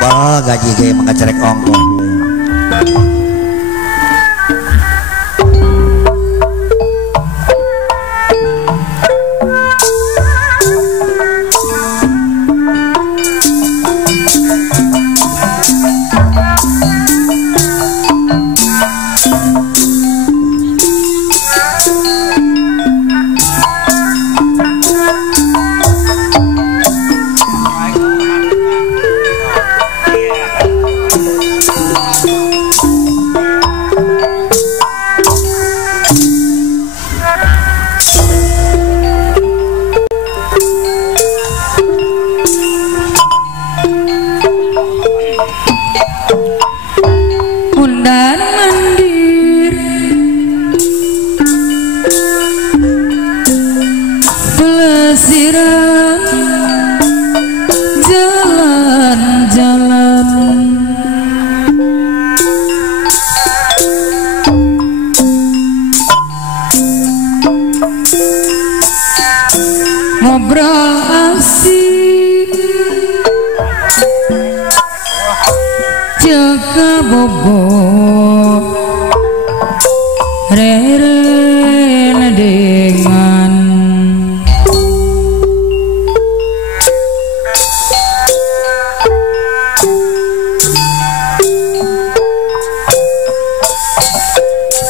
loba gaji kayak mengecerek ongkos.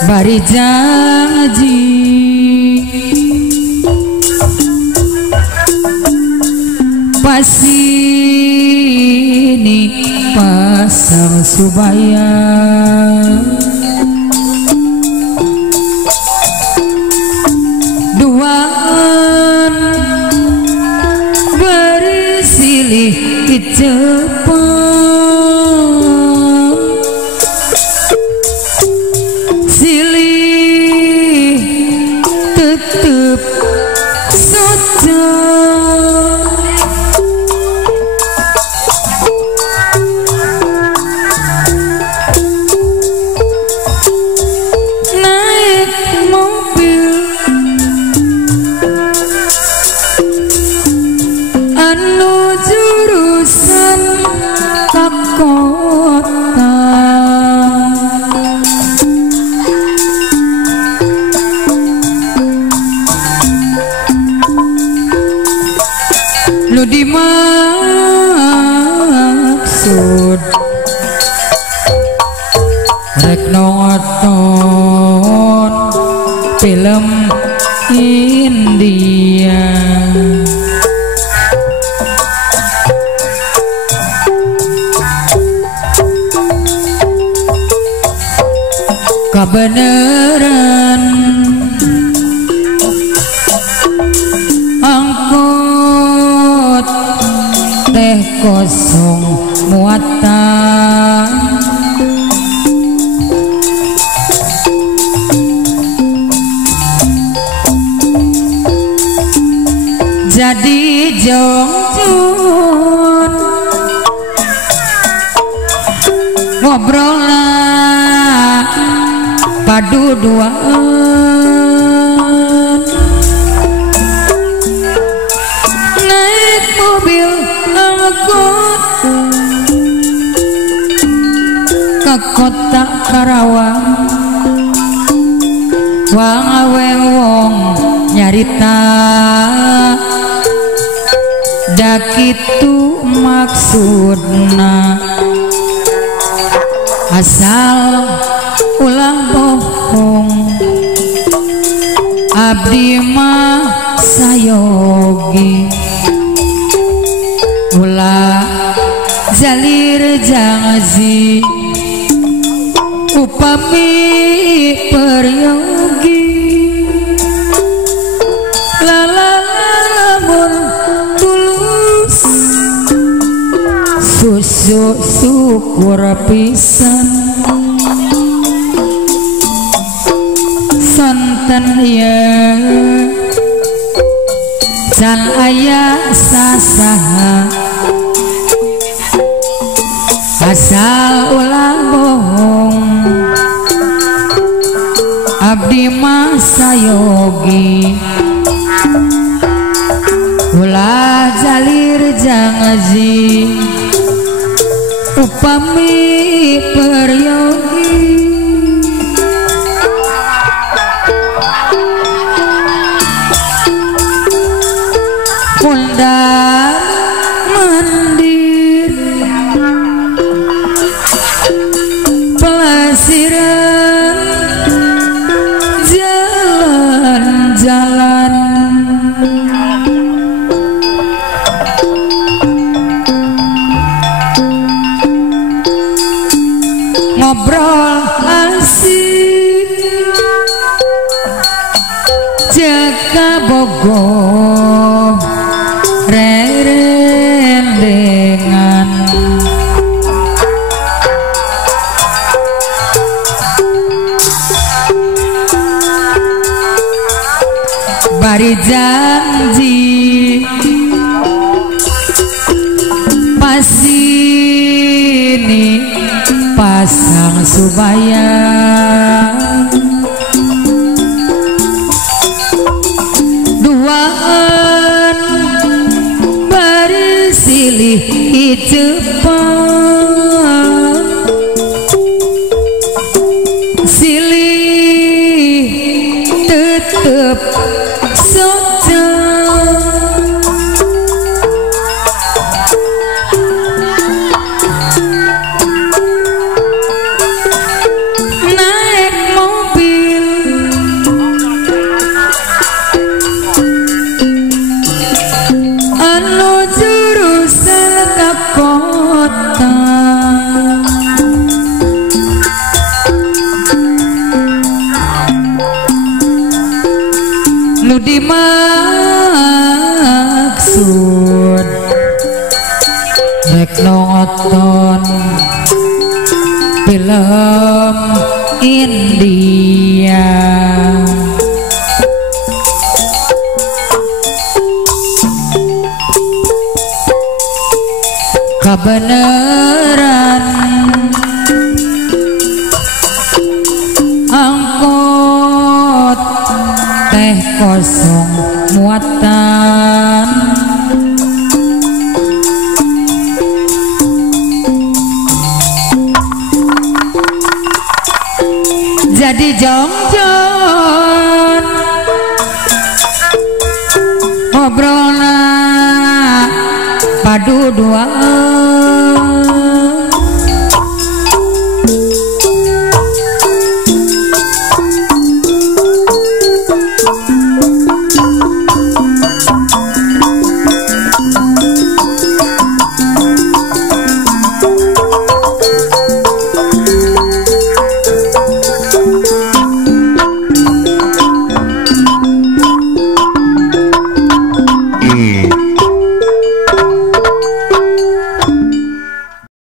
Bari janji pasini pasang subaya duaan bari silih kecepatan dimaksud rek nonton film India kebenaran angkot teh kosong muatan jadi jongjun ngobrol lah padu duaan naik mobil angkot ke kota Karawang wang awe wong nyarita dak itu maksudna asal ulah bohong abdi mah sayogi ulah jalir jangazi upami peryogi lamun tulus susu syukur pisan santen ya can aya sasaha asal ulah bohong abdi mah sayogi ulah jalir jangazi upami peryogi undang mandir pelesiran jalan-jalan ngobrol asik jaga bogoh rendengan bari janji pasini pasang subaya duaan bari silih Jepang silih tetep soca naik mobil anu jurusan ka kota nu dimaksud rek nonton film India kebenaran angkot teh kosong muatan jadi jongjon ngobrolna padu dua